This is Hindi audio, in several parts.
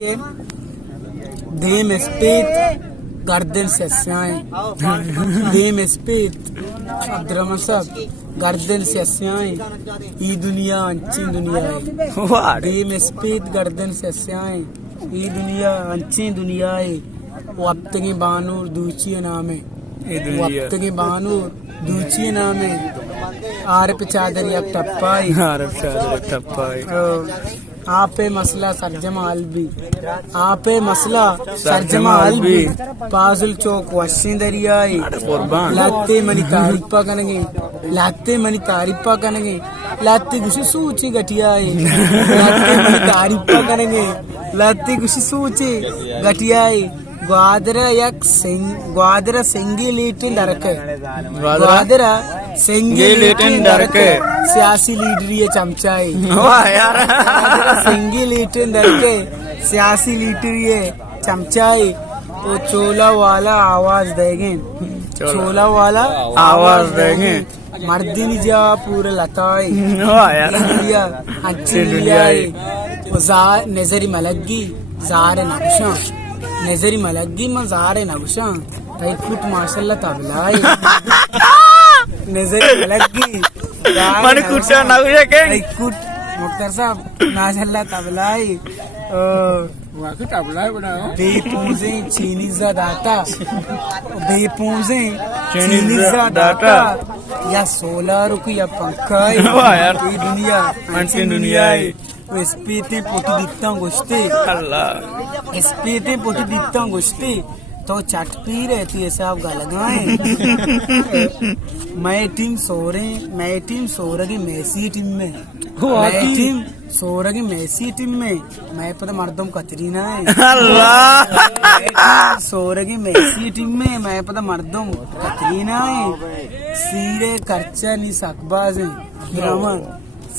Dem spät garden sessione. Dem spät Abdurrahman garden sessione. ये दुनिया अच्छी दुनिया है। Dem spät garden sessione. ये दुनिया अच्छी दुनिया है। वक्त के बानूर दूची नाम है। वक्त के बानूर दूची नाम है। आरप चादर या टप्पाई। आरप चादर टप्पाई। आपे मसला सरजमा अलबी आपे मसला सरजमा अलबी पाजुल चौक वशी दरियाई लाते मनी तारीफा करेंगे लाते मनी तारीफा करेंगे लाते कुछ सूची गटियाई लाते मनी तारीफा करेंगे लाते कुछ सूची गटियाई ग्वादरा सिंगी लीटिन दरके ग्वादरा सिंगी लीटिन दरके सियासी लीडर ये चमचाई सिंगी लीटिन दरके सियासी लीडर ये चमचाई तो चोला वाला आवाज देंगे चोला वाला आवाज देंगे मर्दिनी जा पूरे लताई अच्छी लियाई नजरी मलगी ज़ारे नक्शा नजरी मलगी मज़ारे नक्शा ताई कुट माशाल्लाह तबलाई नजरी मलगी मन कुट नक्शा के कुट मुख्तार साहब माशाल्लाह तबलाई वाकई तबलाई बड़ा बेपूंजे चीनी ज़ादाता बेपूंजे चीनी ज़ादाता या 16 रुपये या पंखा ये दुनिया अंतिम दुनिया है स्पीते पोटी दिखता हूँ गोश्ते अल्लाह स्पीते पोटी दिखता हूँ गोश्ते तो चट पी रहती है साहब गलगाएं मैं टीम सो रही मेसी टीम में मैं टीम सो रही मेसी टीम में मैं पता मर्दों कतरीना है अल्लाह सो रही मेसी टीम में मैं पता मर्दों कतरीना है सीरे खर्चा नहीं सकबाज है ब्राह्मण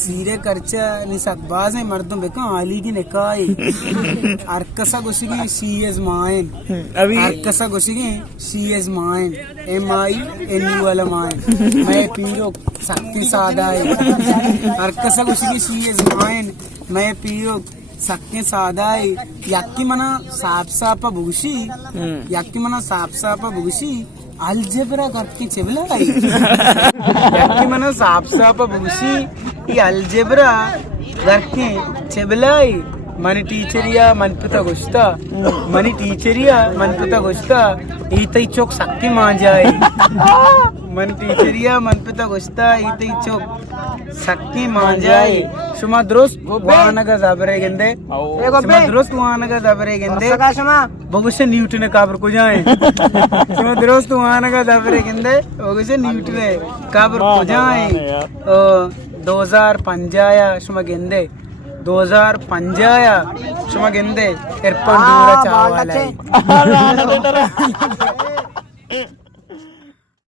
सीरे खर्चा नहीं सकबाज है मर्दों बेका आली की निकाय अरकसा गुस्सी शी इज माइन अभी अरकसा गुस्सी शी इज माइन MINU वाला माइन मैं पीरो शक्ति सादा है अरकसा गुस्सी शी इज माइन मैं पीरो शक्ति सादा है याकी मना साफ बुगशी याकी मना साफ बुगशी अलजेब्रा करके చెబులాయి याकी मना साफ बुगशी ఈ అల్జెబ్రా గర్కి చెబులాయి మన టీచరియా మన పిత గుస్తా మన టీచరియా మన పిత గుస్తా ఈతై చోక్ శక్తి మాంజాయి మన టీచరియా మన పిత గుస్తా ఈతై చోక్ శక్తి మాంజాయి సుమా ద్రోస్ వానగా జబరేగందే సుమా ద్రోస్ వానగా జబరేగందే బగుషే న్యూటన్ కాబర్ को जाए सुमा द्रोस वानगा जबरेगंदे बगुशे न्यूटन काबर को जाए 2005 shumagende 2005 shumagende erpan dura chavala